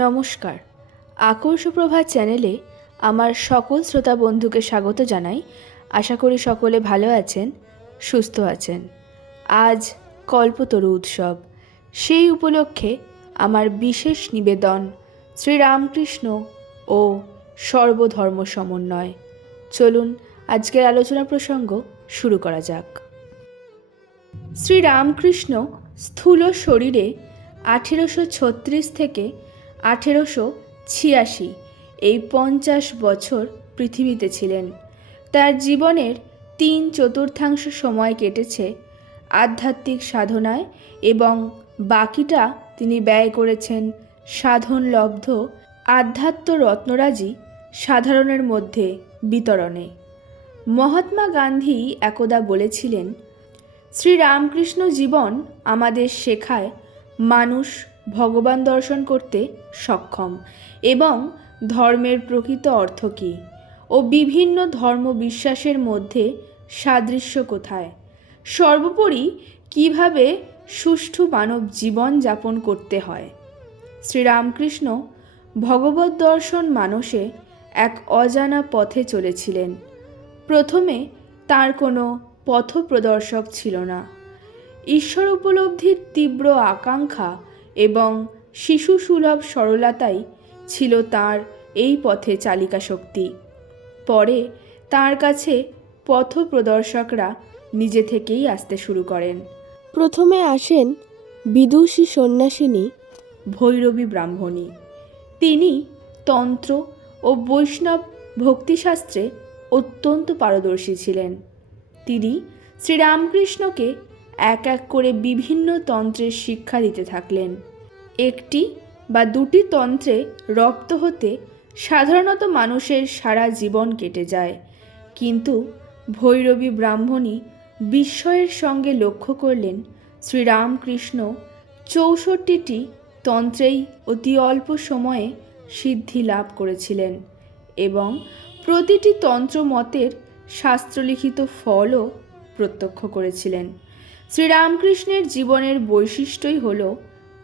নমস্কার। আকর্ষ প্রভা চ্যানেলে আমার সকল শ্রোতা বন্ধুকে স্বাগত জানাই। আশা করি সকলে ভালো আছেন, সুস্থ আছেন। আজ কল্পতরু উৎসব। সেই উপলক্ষে আমার বিশেষ নিবেদন শ্রীরামকৃষ্ণ ও সর্বধর্ম সমন্বয়। চলুন আজকের আলোচনা প্রসঙ্গ শুরু করা যাক। শ্রীরামকৃষ্ণ স্থূল শরীরে আঠেরোশো ছত্রিশ থেকে আঠেরোশো ছিয়াশি, এই পঞ্চাশ বছর পৃথিবীতে ছিলেন। তার জীবনের তিন চতুর্থাংশ সময় কেটেছে আধ্যাত্মিক সাধনায় এবং বাকিটা তিনি ব্যয় করেছেন সাধনলব্ধ আধ্যাত্ম রত্নরাজি সাধারণের মধ্যে বিতরণে। মহাত্মা গান্ধী একদা বলেছিলেন, শ্রীরামকৃষ্ণ জীবন আমাদের শেখায় মানুষ ভগবান দর্শন করতে সক্ষম। এবং ধর্মের প্রকৃত অর্থ কী? ও বিভিন্ন ধর্ম বিশ্বাসের মধ্যে সাদৃশ্য কোথায়? সর্বোপরি কীভাবে সুষ্ঠু মানব জীবন যাপন করতে হয়? শ্রীরামকৃষ্ণ ভগবত দর্শন মানসে এক অজানা পথে চলেছিলেন। প্রথমে তার কোনো পথ প্রদর্শক ছিল না। ঈশ্বর উপলব্ধির তীব্র আকাঙ্ক্ষা এবং শিশু সুলভ সরলতাই ছিল তার এই পথে চালিকা শক্তি। পরে তার কাছে পথ প্রদর্শকরা নিজে থেকেই আসতে শুরু করেন। প্রথমে আসেন বিদুষী সন্ন্যাসিনী ভৈরবী ব্রাহ্মণী। তিনি তন্ত্র ও বৈষ্ণব ভক্তিশাস্ত্রে অত্যন্ত পারদর্শী ছিলেন। তিনি শ্রীরামকৃষ্ণকে এক এক করে বিভিন্ন তন্ত্রের শিক্ষা দিতে থাকলেন। একটি বা দুটি তন্ত্রে রপ্ত হতে সাধারণত মানুষের সারা জীবন কেটে যায়। কিন্তু ভৈরবী ব্রাহ্মণী বিস্ময়ের সঙ্গে লক্ষ্য করলেন শ্রীরামকৃষ্ণ চৌষট্টিটি তন্ত্রেই অতি অল্প সময়ে সিদ্ধি লাভ করেছিলেন এবং প্রতিটি তন্ত্র মতের শাস্ত্রলিখিত ফলও প্রত্যক্ষ করেছিলেন। শ্রীরামকৃষ্ণের জীবনের বৈশিষ্ট্যই হল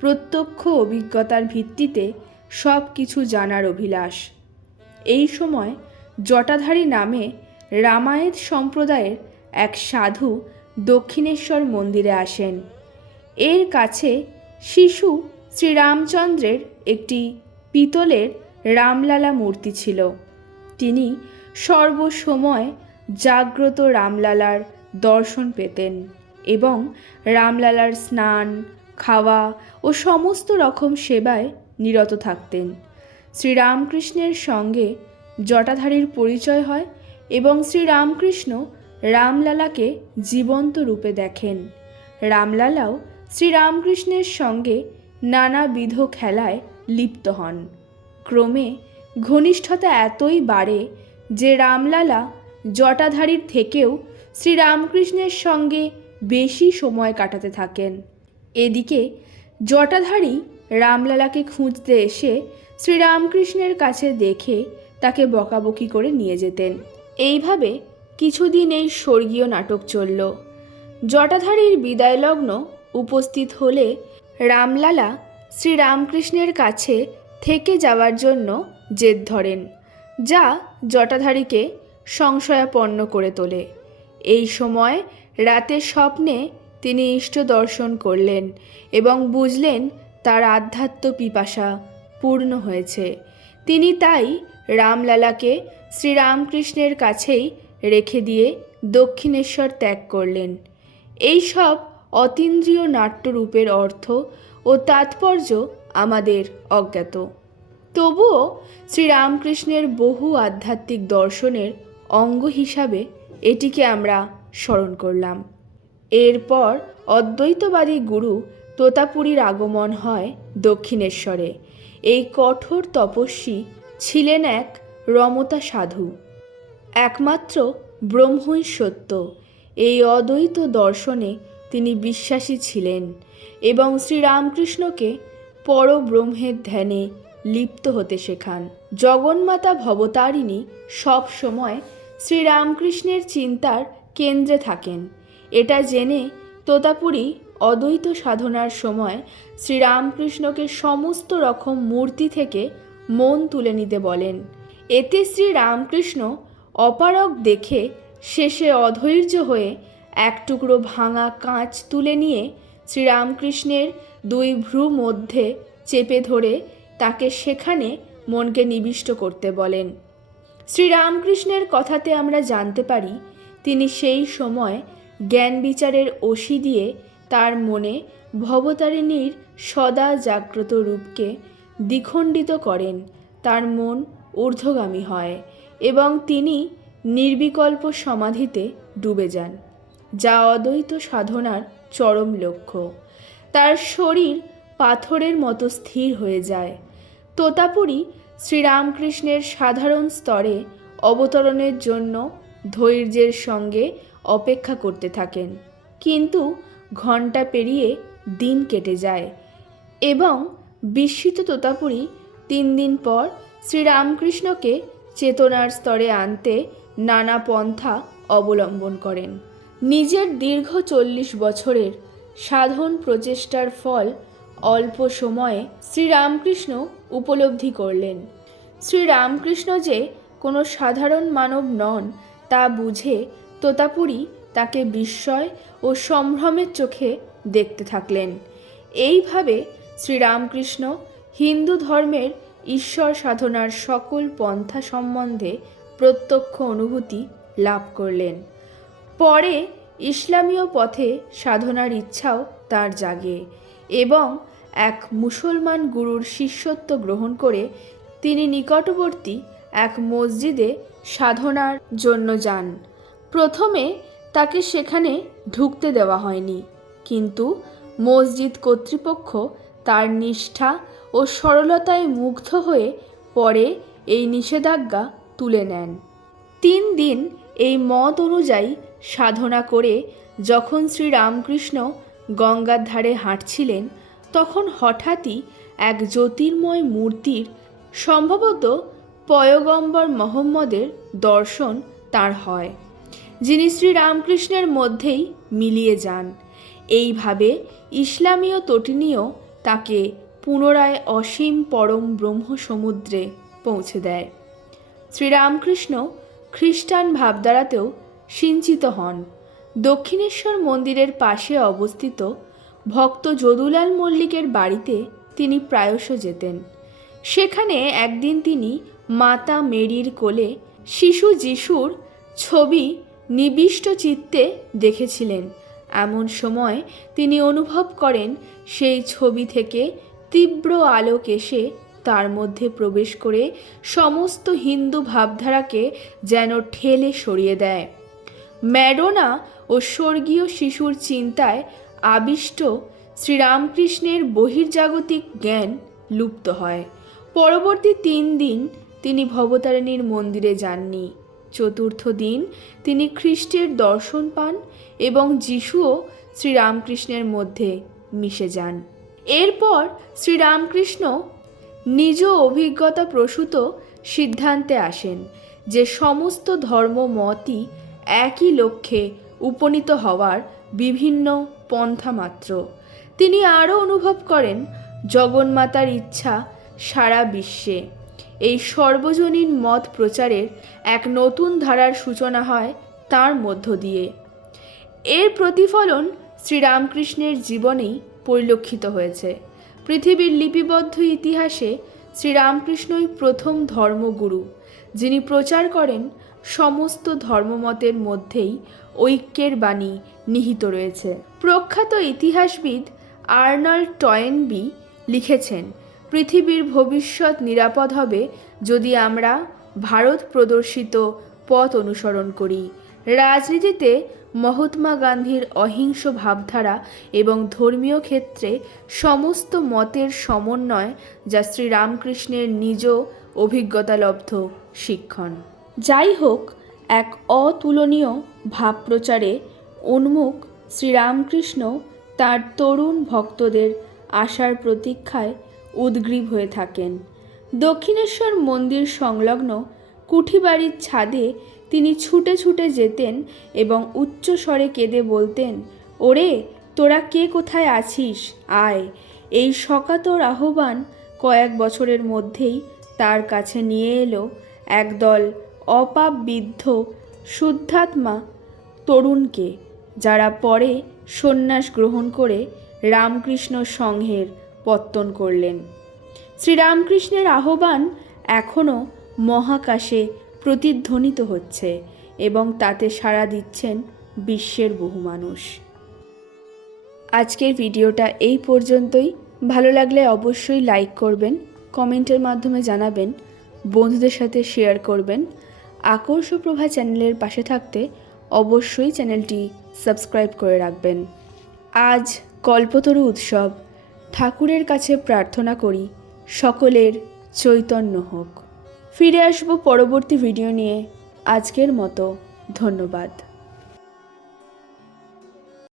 প্রত্যক্ষ অভিজ্ঞতার ভিত্তিতে সব কিছু জানার অভিলাষ। এই সময় জটাধারী নামে রামায়ণ সম্প্রদায়ের এক সাধু দক্ষিণেশ্বর মন্দিরে আসেন। এর কাছে শিশু শ্রীরামচন্দ্রের একটি পিতলের রামলালা মূর্তি ছিল। তিনি সর্বসময় জাগ্রত রামলালার দর্শন পেতেন। এবং রামলালার স্নান, খাওয়া ও সমস্ত রকম সেবায় নিরত থাকতেন। শ্রীরামকৃষ্ণের সঙ্গে জটাধারীর পরিচয় হয় এবং শ্রীরামকৃষ্ণ রামলালাকে জীবন্ত রূপে দেখেন। রামলালাও শ্রীরামকৃষ্ণের সঙ্গে নানাবিধ খেলায় লিপ্ত হন। ক্রমে ঘনিষ্ঠতা এতই বাড়ে যে রামলালা জটাধারীর থেকেও শ্রীরামকৃষ্ণের সঙ্গে বেশি সময় কাটাতে থাকেন। এদিকে জটাধারী রামলালাকে খুঁজতে এসে শ্রীরামকৃষ্ণের কাছে দেখে তাকে বকাবকি করে নিয়ে যেতেন। এইভাবে কিছুদিন এই স্বর্গীয় নাটক চলল। জটাধারীর বিদায়লগ্ন উপস্থিত হলে রামলালা শ্রীরামকৃষ্ণের কাছে থেকে যাওয়ার জন্য জেদ ধরেন, যা জটাধারীকে সংশয়াপন্ন করে তোলে। এই সময় রাতের স্বপ্নে তিনি ইষ্ট দর্শন করলেন এবং বুঝলেন তার আধ্যাত্ম পিপাসা পূর্ণ হয়েছে। তিনি তাই রামলালাকে শ্রীরামকৃষ্ণের কাছেই রেখে দিয়ে দক্ষিণেশ্বর ত্যাগ করলেন। এই সব অতীন্দ্রিয় নাট্যরূপের অর্থ ও তাৎপর্য আমাদের অজ্ঞাত। তবুও শ্রীরামকৃষ্ণের বহু আধ্যাত্মিক দর্শনের অঙ্গ হিসাবে এটিকে আমরা স্মরণ করলাম। এরপর অদ্বৈতবাদী গুরু তোতাপুরীর আগমন হয় দক্ষিণেশ্বরে। এই কঠোর তপস্বী ছিলেন এক রমতা সাধু। একমাত্র ব্রহ্মই সত্য। এই অদ্বৈত দর্শনে তিনি বিশ্বাসী ছিলেন এবং শ্রীরামকৃষ্ণকে পরব্রহ্মের ধ্যানে লিপ্ত হতে শেখান। জগন্মাতা ভবতারিণী সব সময় শ্রীরামকৃষ্ণের চিন্তার কেন্দ্রে থাকেন। এটা জেনে তোতাপুরী অদ্বৈত সাধনার সময় শ্রীরামকৃষ্ণকে সমস্ত রকম মূর্তি থেকে মন তুলে নিতে বলেন। এতে শ্রীরামকৃষ্ণ অপারগ দেখে শেষে অধৈর্য হয়ে এক টুকরো ভাঙা কাঁচ তুলে নিয়ে শ্রীরামকৃষ্ণের দুই ভ্রু মধ্যে চেপে ধরে তাকে সেখানে মনকে নিবিষ্ট করতে বলেন। শ্রীরামকৃষ্ণের কথাতে আমরা জানতে পারি তিনি সেই সময় জ্ঞান বিচারের অসি দিয়ে তার মনে ভবতারিণীর সদা জাগ্রত রূপকে দ্বিখণ্ডিত করেন। তার মন ঊর্ধ্বগামী হয় এবং তিনি নির্বিকল্প সমাধিতে ডুবে যান, যা অদ্বৈত সাধনার চরম লক্ষ্য। তার শরীর পাথরের মতো স্থির হয়ে যায়। তোতাপুরী শ্রীরামকৃষ্ণের সাধারণ স্তরে অবতরণের জন্য ধৈর্যের সঙ্গে অপেক্ষা করতে থাকেন। কিন্তু ঘণ্টা পেরিয়ে দিন কেটে যায় এবং বিস্মিত তোতাপুরী তিন দিন পর শ্রীরামকৃষ্ণকে চেতনার স্তরে আনতে নানা পন্থা অবলম্বন করেন। নিজের দীর্ঘ চল্লিশ বছরের সাধন প্রচেষ্টার ফল অল্প সময়ে শ্রীরামকৃষ্ণ উপলব্ধি করলেন। শ্রীরামকৃষ্ণ যে কোনো সাধারণ মানব নন তা বুঝে তোতাপুরী তাকে বিস্ময় ও সম্ভ্রমের চোখে দেখতে থাকলেন। এইভাবে শ্রীরামকৃষ্ণ হিন্দু ধর্মের ঈশ্বর সাধনার সকল পন্থা সম্বন্ধে প্রত্যক্ষ অনুভূতি লাভ করলেন। পরে ইসলামীয় পথে সাধনার ইচ্ছাও তার জাগে এবং এক মুসলমান গুরুর শিষ্যত্ব গ্রহণ করে তিনি নিকটবর্তী এক মসজিদে সাধনার জন্য যান। প্রথমে তাকে সেখানে ঢুকতে দেওয়া হয়নি। কিন্তু মসজিদ কর্তৃপক্ষ তার নিষ্ঠা ও সরলতায় মুগ্ধ হয়ে পরে এই নিষেধাজ্ঞা তুলে নেন। তিন দিন এই মত অনুযায়ী সাধনা করে যখন শ্রীরামকৃষ্ণ গঙ্গার ধারে হাঁটছিলেন, তখন হঠাৎই এক জ্যোতির্ময় মূর্তির, সম্ভবত পয়গম্বর মোহাম্মদের দর্শন তার হয়, যিনি শ্রীরামকৃষ্ণের মধ্যেই মিলিয়ে যান। এইভাবে ইসলামীয় তটিনীয় তাকে পুনরায় অসীম পরম ব্রহ্ম সমুদ্রে পৌঁছে দেয়। শ্রীরামকৃষ্ণ খ্রিস্টান ভাবধারাতেও সিঞ্চিত হন। দক্ষিণেশ্বর মন্দিরের পাশে অবস্থিত ভক্ত যদুলাল মল্লিকের বাড়িতে তিনি প্রায়শ যেতেন। সেখানে একদিন তিনি মাতা মেরির কোলে শিশু যিশুর ছবি নিবিষ্ট চিত্তে দেখেছিলেন। এমন সময় তিনি অনুভব করেন, সেই ছবি থেকে তীব্র আলোক এসে তার মধ্যে প্রবেশ করে সমস্ত হিন্দু ভাবধারাকে যেন ঠেলে সরিয়ে দেয়। ম্যাডোনা ও স্বর্গীয় শিশুর চিন্তায় আবিষ্ট শ্রীরামকৃষ্ণের বহির্জাগতিক জ্ঞান লুপ্ত হয়। পরবর্তী তিন দিন তিনি ভবতারিণীর মন্দিরে যাননি। চতুর্থ দিন তিনি খ্রিস্টের দর্শন পান এবং যিশুও শ্রীরামকৃষ্ণের মধ্যে মিশে যান। এরপর শ্রীরামকৃষ্ণ নিজ অভিজ্ঞতা প্রসূত সিদ্ধান্তে আসেন যে সমস্ত ধর্ম মতই একই লক্ষ্যে উপনীত হওয়ার বিভিন্ন পন্থা মাত্র। তিনি আরও অনুভব করেন, জগন্মাতার ইচ্ছা সারা বিশ্বে। এই সর্বজনীন মত প্রচারের এক নতুন ধারার সূচনা হয় তার মধ্য দিয়ে। এর প্রতিফলন শ্রীরামকৃষ্ণের জীবনেই পরিলক্ষিত হয়েছে। পৃথিবীর লিপিবদ্ধ ইতিহাসে শ্রীরামকৃষ্ণই প্রথম ধর্মগুরু, যিনি প্রচার করেন সমস্ত ধর্মমতের মধ্যেই ঐক্যের বাণী নিহিত রয়েছে। প্রখ্যাত ইতিহাসবিদ আর্নল্ড টয়েনবি লিখেছেন পৃথিবীর ভবিষ্যৎ নিরাপদ হবে যদি আমরা ভারত প্রদর্শিত পথ অনুসরণ করি। রাজনীতিতে মহাত্মা গান্ধীর অহিংস ভাবধারা এবং ধর্মীয় ক্ষেত্রে সমস্ত মতের সমন্বয় যা শ্রীরামকৃষ্ণের নিজ অভিজ্ঞতালব্ধ শিক্ষণ। যাই হোক, এক অতুলনীয় ভাব প্রচারে উন্মুখ শ্রীরামকৃষ্ণ তার তরুণ ভক্তদের আশার প্রতীক্ষায় উদ্গ্রীব হয়ে থাকেন। দক্ষিণেশ্বর মন্দির সংলগ্ন কুঠিবাড়ির ছাদে তিনি ছুটে ছুটে যেতেন এবং উচ্চ স্বরে কেঁদে বলতেন, ওরে, তোরা কে কোথায় আছিস? আয়। এই সকাতর আহ্বান কয়েক বছরের মধ্যেই তার কাছে নিয়ে এলো একদল অপাববিদ্ধ শুদ্ধাত্মা তরুণকে, যারা পরে সন্ন্যাস গ্রহণ করে রামকৃষ্ণ সংঘের পত্তন করলেন। শ্রীরামকৃষ্ণের আহ্বান এখনও মহাকাশে প্রতিধ্বনিত হচ্ছে এবং তাতে সাড়া দিচ্ছেন বিশ্বের বহু মানুষ। আজকের ভিডিওটা এই পর্যন্তই। ভালো লাগলে অবশ্যই লাইক করবেন, কমেন্টের মাধ্যমে জানাবেন, বন্ধুদের সাথে শেয়ার করবেন। আকর্ষ প্রভা চ্যানেলের পাশে থাকতে অবশ্যই চ্যানেলটি সাবস্ক্রাইব করে রাখবেন। আজ কল্পতরু উৎসব। ঠাকুরের কাছে প্রার্থনা করি, সকলের চৈতন্য হোক। ফিরে আসব পরবর্তী ভিডিও নিয়ে। আজকের মতো, ধন্যবাদ।